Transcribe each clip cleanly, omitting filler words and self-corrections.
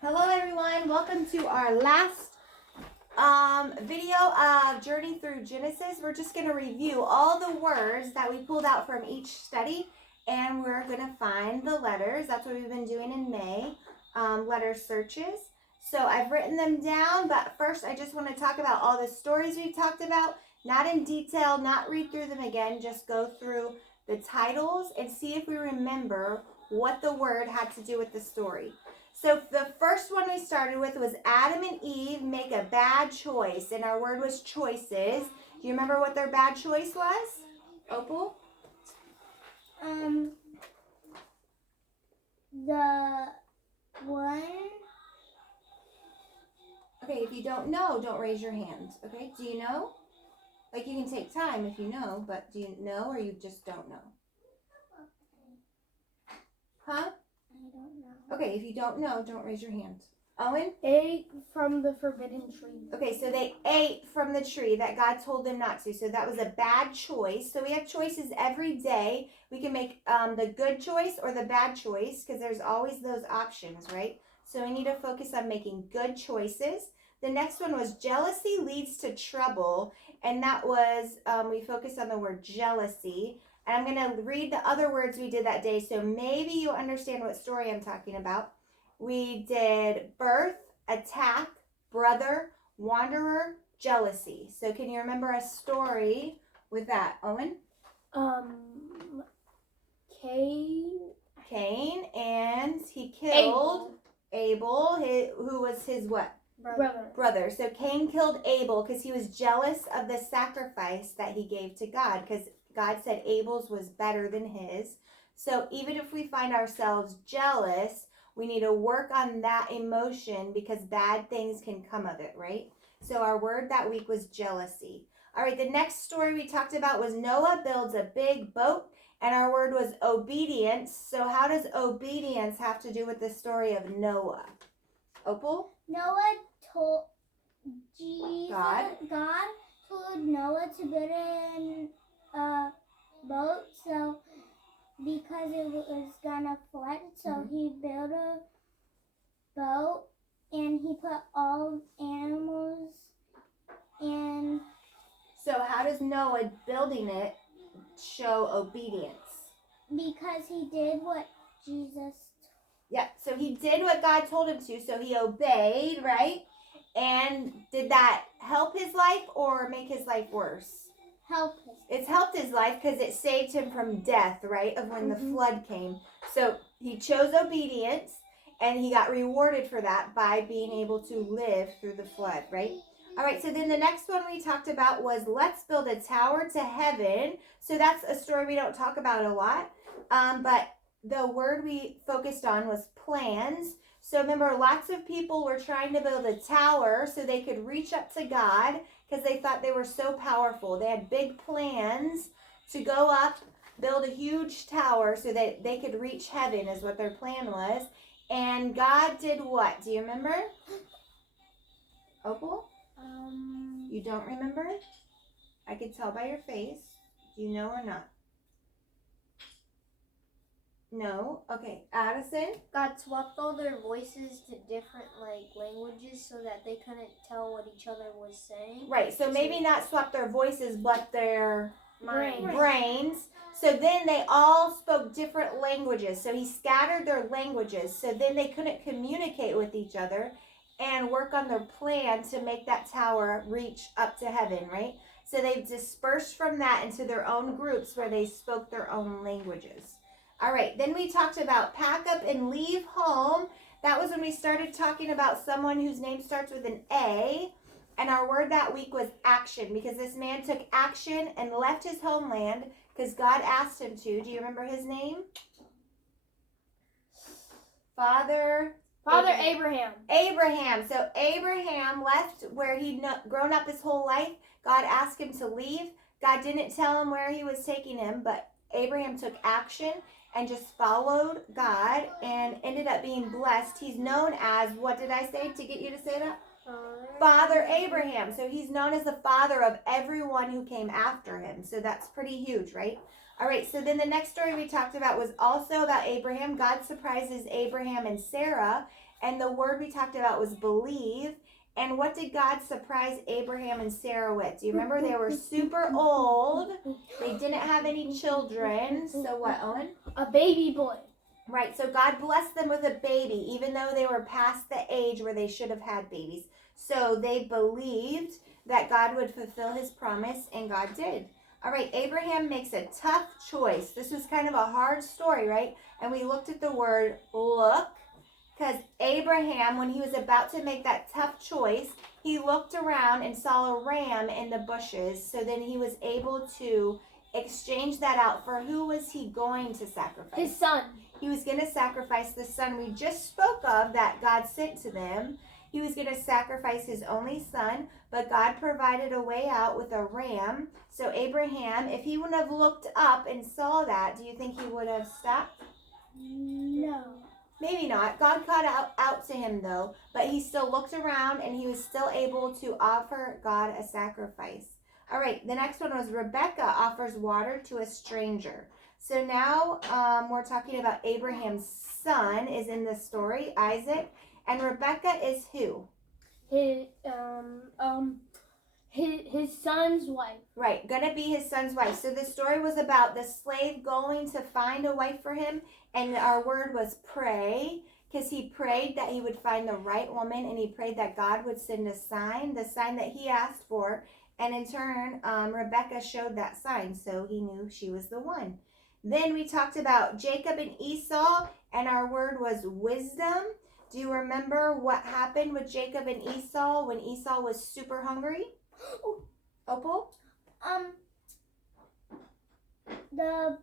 Hello everyone, welcome to our last video of Journey Through Genesis. We're just going to review all the words that we pulled out from each study, and we're going to find the letters. That's what we've been doing in May, letter searches. So I've written them down, but first I just want to talk about all the stories we've talked about, not in detail, not read through them again, just go through the titles and see if we remember what the word had to do with the story. So the first one we started with was Adam and Eve make a bad choice, and our word was choices. Do you remember what their bad choice was, Opal? The one. Okay, if you don't know, don't raise your hand. Okay, do you know? Like, you can take time if you know, but do you know or you just don't know? Huh? I don't know. Okay, if you don't know, don't raise your hand. Owen? Ate from the forbidden tree. Okay, so they ate from the tree that God told them not to. So that was a bad choice. So we have choices every day. We can make the good choice or the bad choice because there's always those options, right? So we need to focus on making good choices. The next one was jealousy leads to trouble. And that was, we focused on the word jealousy. And I'm going to read the other words we did that day. So maybe you'll understand what story I'm talking about. We did birth, attack, brother, wanderer, jealousy. So can you remember a story with that, Owen? Cain, and he killed Abel, who was his what? Brother. So Cain killed Abel because he was jealous of the sacrifice that he gave to God, because God said Abel's was better than his. So even if we find ourselves jealous, we need to work on that emotion because bad things can come of it, right? So our word that week was jealousy. All right, the next story we talked about was Noah builds a big boat, and our word was obedience. So how does obedience have to do with the story of Noah? Opal? Noah told God told Noah to build a boat, so because it was gonna flood, so he built a boat and he put all animals in. So how does Noah building it show obedience? Because he did what Jesus. Yeah, so he did what God told him to, so he obeyed, right? And did that help his life or make his life worse? It's helped his life because it saved him from death, right? Of when the flood came. So he chose obedience and he got rewarded for that by being able to live through the flood, right? All right, so then the next one we talked about was let's build a tower to heaven. So that's a story we don't talk about a lot, but the word we focused on was plans. So remember, lots of people were trying to build a tower so they could reach up to God because they thought they were so powerful. They had big plans to go up, build a huge tower so that they could reach heaven is what their plan was. And God did what? Do you remember? Opal? You don't remember? I could tell by your face. Do you know or not? No? Okay. Addison? God swapped all their voices to different languages so that they couldn't tell what each other was saying. Right. So maybe not swap their voices, but their brains. So then they all spoke different languages. So he scattered their languages. So then they couldn't communicate with each other and work on their plan to make that tower reach up to heaven, right? So they dispersed from that into their own groups where they spoke their own languages. All right, then we talked about pack up and leave home. That was when we started talking about someone whose name starts with an A. And our word that week was action, because this man took action and left his homeland because God asked him to. Do you remember his name? Father Abraham. Abraham. So Abraham left where he'd grown up his whole life. God asked him to leave. God didn't tell him where he was taking him, but Abraham took action and just followed God and ended up being blessed. He's known as, what did I say to get you to say that? Father Abraham. So he's known as the father of everyone who came after him. So that's pretty huge, right? All right, so then the next story we talked about was also about Abraham. God surprises Abraham and Sarah, And the word we talked about was believe. And what did God surprise Abraham and Sarah with? Do you remember? They were super old. They didn't have any children. So what, Owen? A baby boy. Right, so God blessed them with a baby, even though they were past the age where they should have had babies. So they believed that God would fulfill his promise, and God did. All right, Abraham makes a tough choice. This was kind of a hard story, right? And we looked at the word look, because Abraham, when he was about to make that tough choice, he looked around and saw a ram in the bushes. So then he was able to exchange that out for who was he going to sacrifice? His son. He was going to sacrifice the son we just spoke of that God sent to them. He was going to sacrifice his only son, but God provided a way out with a ram. So Abraham, if he wouldn't have looked up and saw that, do you think he would have stopped? No. Maybe not. God called out to him though, but he still looked around and he was still able to offer God a sacrifice. All right, the next one was Rebecca offers water to a stranger. So now we're talking about Abraham's son is in the story, Isaac, and Rebecca is who? His son's wife. Right, gonna be his son's wife. So the story was about the slave going to find a wife for him, and our word was pray, because he prayed that he would find the right woman, and he prayed that God would send a sign, the sign that he asked for, and in turn, Rebecca showed that sign, so he knew she was the one. Then we talked about Jacob and Esau, and our word was wisdom. Do you remember what happened with Jacob and Esau when Esau was super hungry? Opal? The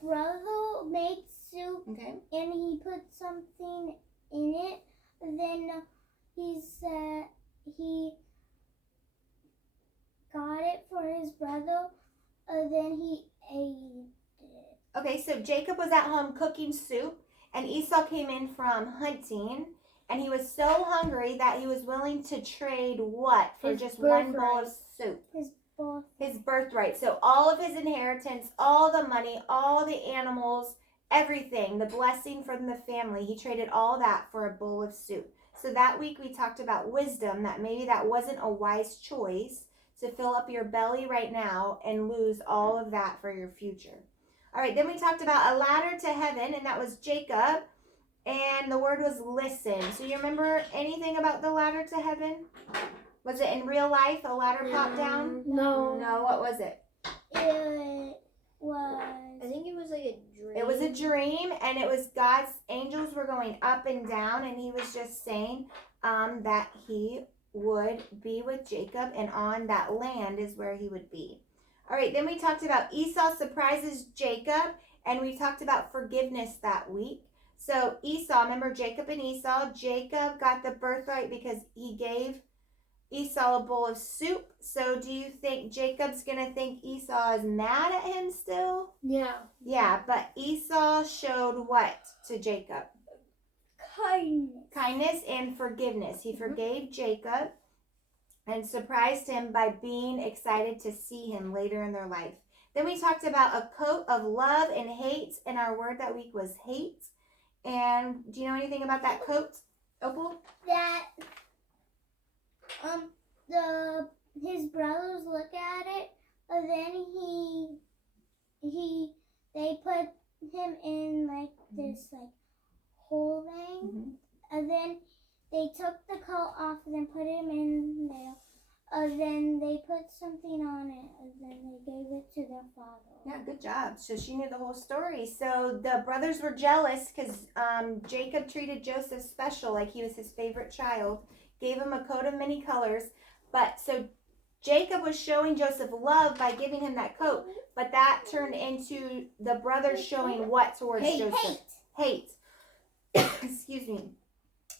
brother made soup, Okay. and he put something in it. Then he said he got it for his brother. Then he ate it. Okay, so Jacob was at home cooking soup, and Esau came in from hunting, and he was so hungry that he was willing to trade what for His just one bowl birthright. of soup? His birthright. So all of his inheritance, all the money, all the animals, everything, the blessing from the family, he traded all that for a bowl of soup. So that week we talked about wisdom, that maybe that wasn't a wise choice to fill up your belly right now and lose all of that for your future. All right, then we talked about a ladder to heaven, and that was Jacob, and the word was listen. So you remember anything about the ladder to heaven? Was it in real life, a ladder popped down? No. No, what was it? It was. I think it was like a dream. It was a dream, and it was God's angels were going up and down, and he was just saying that he would be with Jacob, and on that land is where he would be. All right, then we talked about Esau surprises Jacob, and we talked about forgiveness that week. So Esau, remember Jacob and Esau? Jacob got the birthright because he gave Esau a bowl of soup. So do you think Jacob's going to think Esau is mad at him still? Yeah. Yeah, but Esau showed what to Jacob? Kindness and forgiveness. He forgave Jacob and surprised him by being excited to see him later in their life. Then we talked about a coat of love and hate, and our word that week was hate. And do you know anything about that coat, Opal? That his brothers look at it, and then they put him in like this like hole thing, and then they took the coat off and then put him in there. Then they put something on it, and then they gave it to their father. Yeah, good job. So she knew the whole story. So the brothers were jealous because Jacob treated Joseph special, like he was his favorite child, gave him a coat of many colors. But so Jacob was showing Joseph love by giving him that coat, but that turned into the brothers showing what towards Joseph? Hate. Excuse me.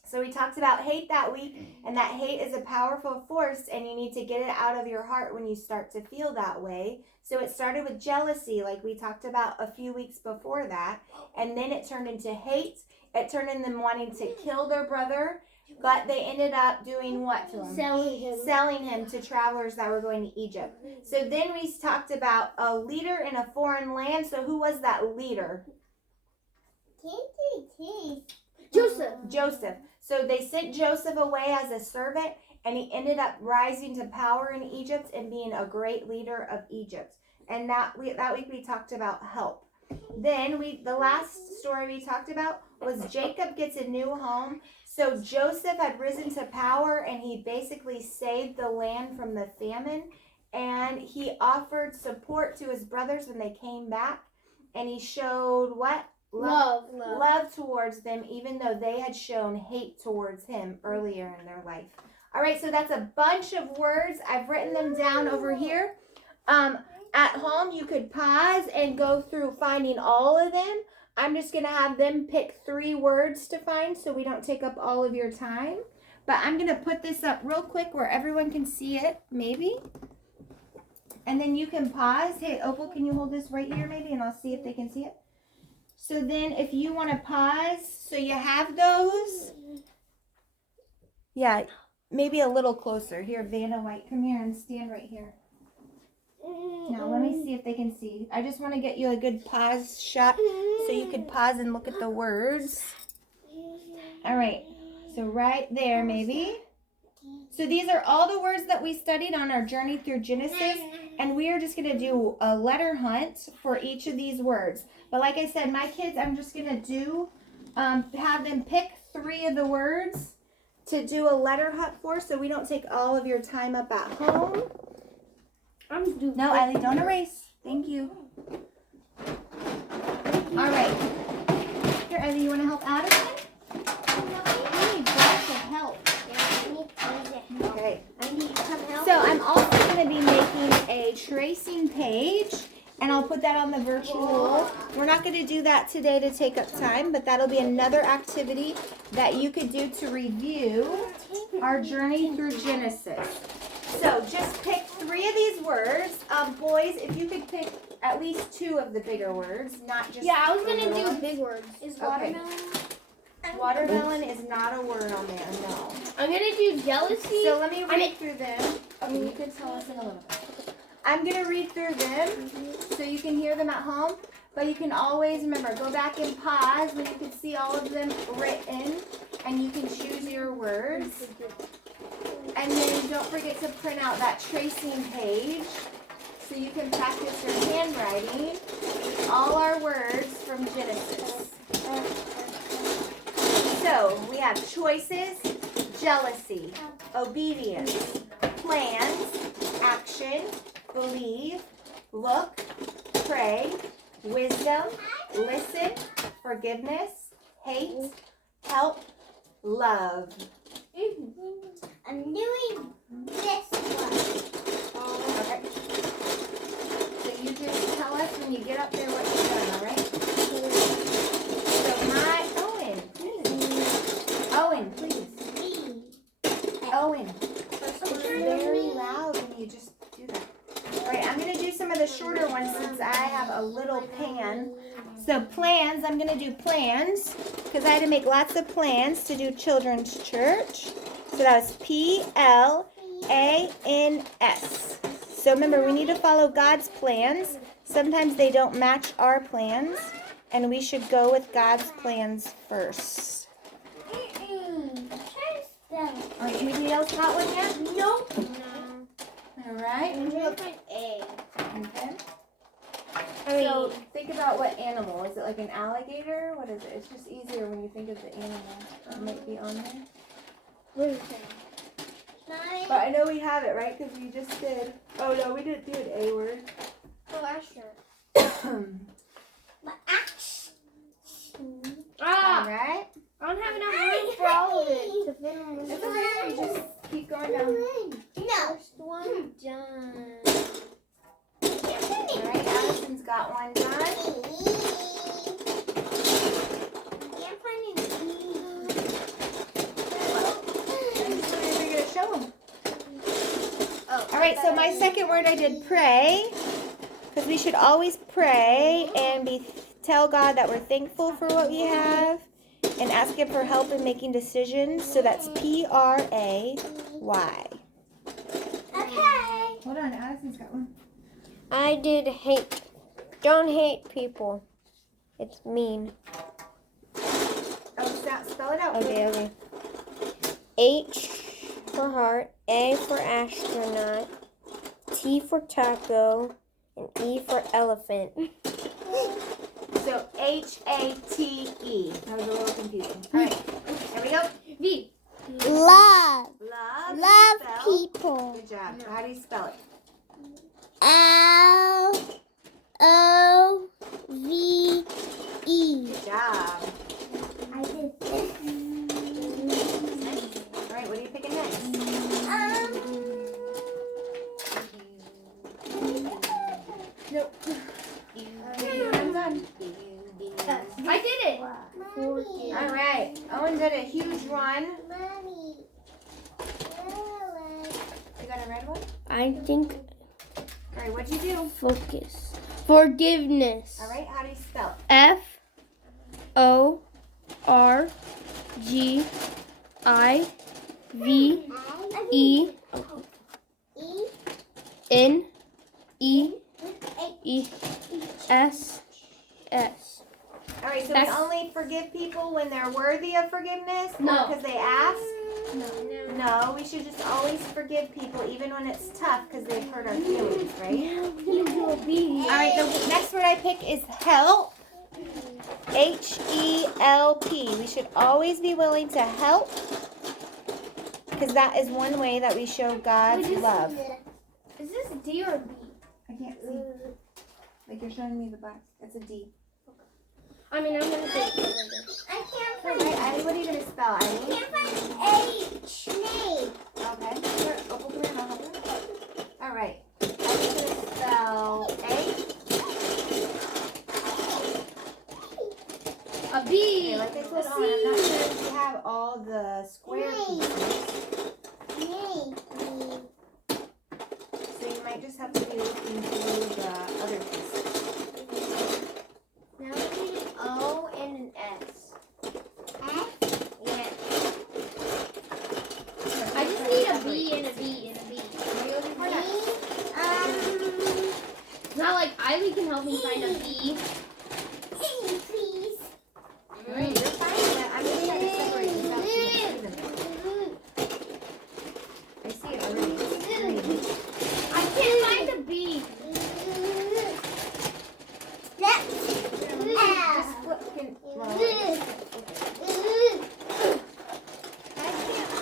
So we talked about hate that week, and that hate is a powerful force, and you need to get it out of your heart when you start to feel that way. So it started with jealousy, like we talked about a few weeks before that, and then it turned into hate. It turned into them wanting to kill their brother, but they ended up doing what to him? Selling him to travelers that were going to Egypt. So then we talked about a leader in a foreign land. So who was that leader? Joseph. Joseph. So they sent Joseph away as a servant, and he ended up rising to power in Egypt and being a great leader of Egypt. And that week we talked about help. Then the last story we talked about was Jacob gets a new home. So Joseph had risen to power, and he basically saved the land from the famine, and he offered support to his brothers when they came back, and he showed what? Love towards them, even though they had shown hate towards him earlier in their life. All right, so that's a bunch of words. I've written them down over here. At home, you could pause and go through finding all of them. I'm just going to have them pick 3 words to find so we don't take up all of your time. But I'm going to put this up real quick where everyone can see it, maybe. And then you can pause. Hey, Opal, can you hold this right here maybe, and I'll see if they can see it. So then if you want to pause, so you have those. Yeah, maybe a little closer. Here, Vanna White, come here and stand right here. Now, let me see if they can see. I just want to get you a good pause shot so you could pause and look at the words. All right, so right there maybe. So these are all the words that we studied on our journey through Genesis, and we are just going to do a letter hunt for each of these words. But like I said, my kids, I'm just going to have them pick 3 of the words to do a letter hunt for, so we don't take all of your time up at home. No, Eileen, don't erase. Thank you. All right. Here, Eileen, you want to help Addison? I need lots of help. Okay. So I'm also going to be making a tracing page, and I'll put that on the virtual. We're not going to do that today to take up time, but that'll be another activity that you could do to review our journey through Genesis. So just pick 3 of these words. Boys, if you could pick at least 2 of the bigger words, not just I was going to do ones. big words. Is Okay. Watermelon is not a word on there, no. I'm going to do jealousy. So let me read through them. Okay, you can tell us in a little bit. I'm going to read through them so you can hear them at home. But you can always, remember, go back and pause when you can see all of them written. And you can choose your words. And then don't forget to print out that tracing page so you can practice your handwriting. All our words from Genesis. So we have choices, jealousy, obedience, plans, action, believe, look, pray, wisdom, listen, forgiveness, hate, help, love. I'm doing this one. Okay. So you just tell us when you get up there what you've done, all right? So my Owen, please. Owen. It's very loud when you just do that. All right, I'm going to do some of the shorter ones since I have a little pan. So plans, I'm going to do plans because I had to make lots of plans to do children's church. So that was Plans. So remember, we need to follow God's plans. Sometimes they don't match our plans, and we should go with God's plans first. All right, anybody else got one yet? Nope. All right. I'm going to find A. Okay. So think about what animal. Is it like an alligator? What is it? It's just easier when you think of the animal that might be on there. What is that? But I know we have it, right? Because we just did. Oh, no, we didn't do an A word. Oh, Asher. All right. I don't have enough room for all of it to fit on It's this. okay. You just keep going down. No. First one done. All right, Addison's got one done. You're going to show them. All right, so my second word I did pray. Because we should always pray and tell God that we're thankful for what we have. And ask Him for help in making decisions. So that's Pray. Okay. Hold on, Addison's got one. I did hate. Don't hate people. It's mean. Oh, spell it out. Okay. H for heart, A for astronaut, T for taco, and E for elephant. So H-A-T-E. That was a little confusing. All right, here we go. V. Love. Love. Love Spell. people. Good job. How do you spell it? L-O-V-E. Good job. I did this. All right, what are you picking next? Nope. I'm done. I did it. Mommy. All right. Owen did a huge run. Mommy. You got a red one? I think All right, what'd you do? focus. Forgiveness. All right, how do you spell it? F-O-R-G-I-V-E-S-S. All right, so That's- we only forgive people when they're worthy of forgiveness? No. Because they ask? No. No, we should just always forgive people, even when it's tough, because they've hurt our feelings, right? All right, the next word I pick is help. H-E-L-P. We should always be willing to help, because that is one way that we show God's love. Is this D or B? I can't see. Like you're showing me the box. That's a D. I mean, I'm gonna say it later. I can't All find right, Ivy, what are you going to spell, Ivy? I can't find H. Name. Okay. Here, oh, come here, I'll help you. All right. I'm going to spell A. A B. Okay, like I told Owen, I'm not sure if you have all the square pieces, Name. so you might just have to be looking through the other pieces. Now we need an O and an S. F. Yeah. I just need a B and a B and a B. What are you looking for next? It's not like Ivy can help me find a B. Please. All right, you're fine with that. I'm just trying to separate these out so you can see them. I see it already. It's green. I can't find a B. Just flip. Well, I can't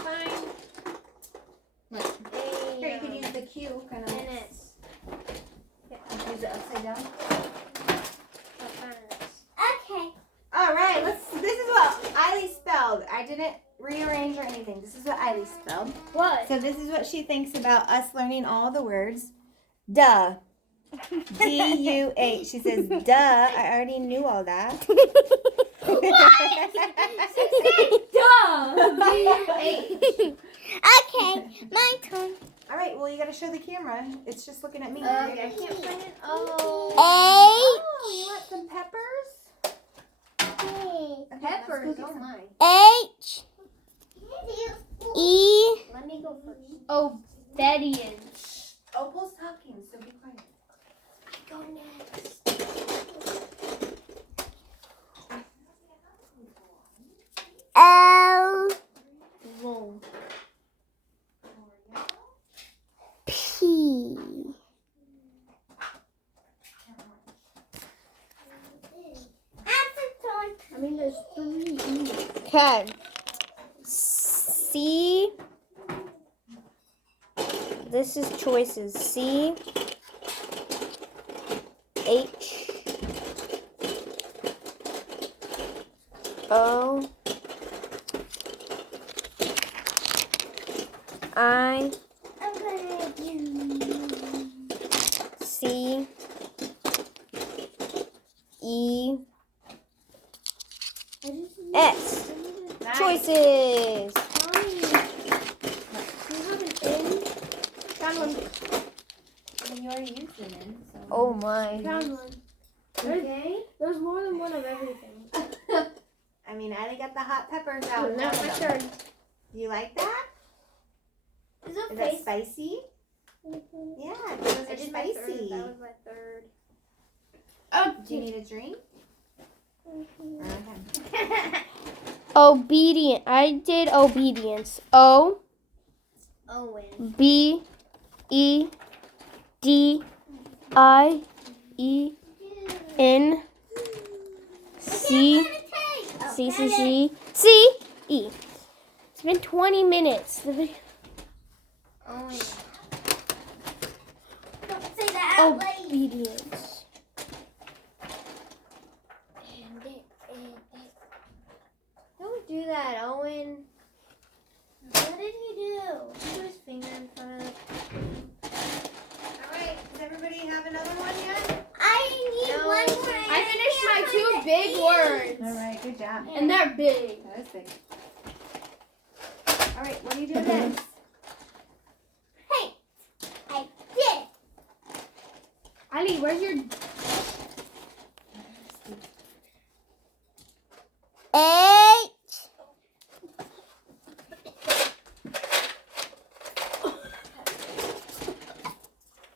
find here, you can use the Q, kind of. an S. Use it upside down. Okay. All right, this is what Eiley spelled. I didn't rearrange or anything. This is what Eiley spelled. What? So this is what she thinks about us learning all the words. Duh. D-U-H. She says, duh. I already knew all that. Okay, my turn. All right, well, you got to show the camera. It's just looking at me. I can't find an O. Oh, you want some peppers? Okay, Peppers. let's go get Oh some. my. H. E. Let me go first. Oh, Obedience. Opal's talking, so be quiet. Go next. L. Roll. P. I mean, there's 3 E's. Okay. C. This is choices. C. H. O. I. I'm gonna do. C. E. S. Nice. Choices. Mommy, do you have an N? Found one. Well, you already used it in, so. Oh my. Found one. Okay. There's more than one of everything. I mean, I got the hot peppers out. Now my turn. Do you like that? Is it Is that spicy? Yeah, those are spicy. That was my third. Do you need a drink? Okay. Obedient. I did obedience. O Owen. B E D I E N C C C C C E. It's been 20 minutes. Owen. Don't say that out loud. Obedience. Don't do that, Owen. What did he do? Put his finger in front of it. All right. Does everybody have another one yet? I need No. one more. I finished my 2 big words. All right. Good job. And they're big. That was big. All right. What are you doing next? Hey, I did it. Ali, where's your... H.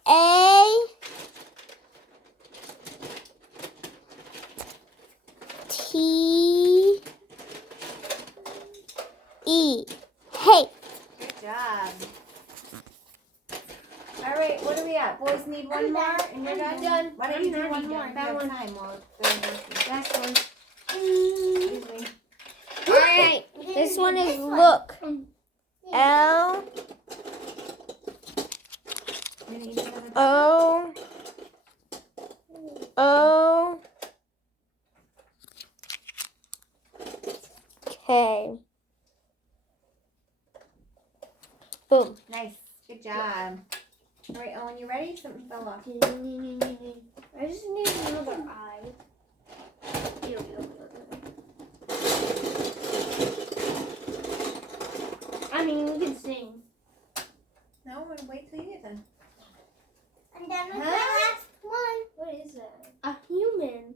A. T. E. Hey. Good job. All right. What are we at? Boys need one I'm more, done. and you're I'm done. done. Why don't I'm you do already one more? done. If That you have one. time. Well, Last one. excuse me. Alright. This one is look. L You need another button? O O K. Boom. Nice. Good job. All right, Owen, you ready? Something fell off. I just need another eye. I mean, we can sing. No, we'll wait till you get done. I'm done with Huh? my last one. What is that? A human.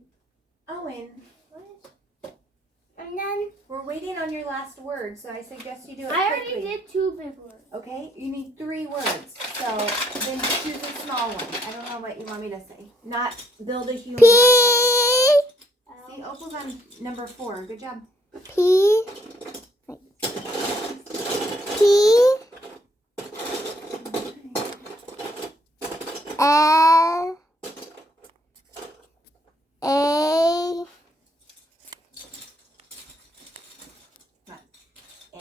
Owen, I'm done. we're waiting on your last word, so I suggest you do it I quickly. already did 2 big words. Okay, you need 3 words. So then choose a small one. I don't know what you want me to say. Not build a human. P. See, Opal's on number 4. Good job. P. P. L. A. N.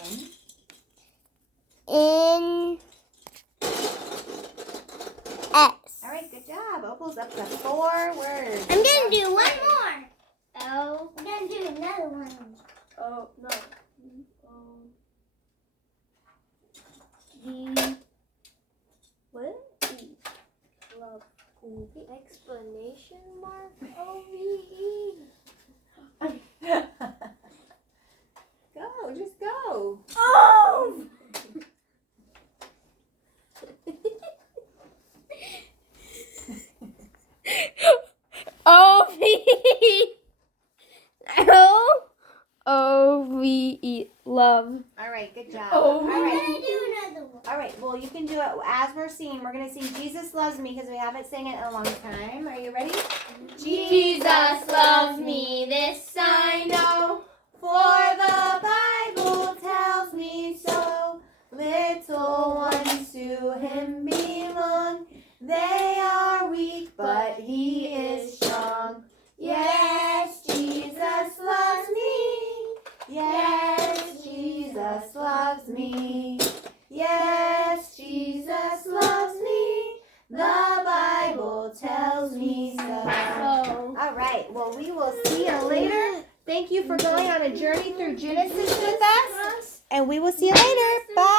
N. S. All right, good job. Opal's up to 4 words. I'm gonna do one more. L. I'm gonna do another one. Oh, no. D. What? E. Love. Explanation mark. O-V-E. Go, just go. Oh! O V L O V E. Love. All right, good job. Oh. All I'm right. gonna do another one. All right, well, you can do it as we're singing. We're going to sing Jesus Loves Me because we haven't sang it in a long time. Are you ready? Jesus loves me, this I know. For the Bible tells me so. Little ones to him belong. They are weak, but he is strong. Yes, Jesus loves me. Yes, Jesus loves me. Yes, Jesus loves me. The Bible tells me so. All right, well, we will see you later. Thank you for going on a journey through Genesis with us. And we will see you later. Bye.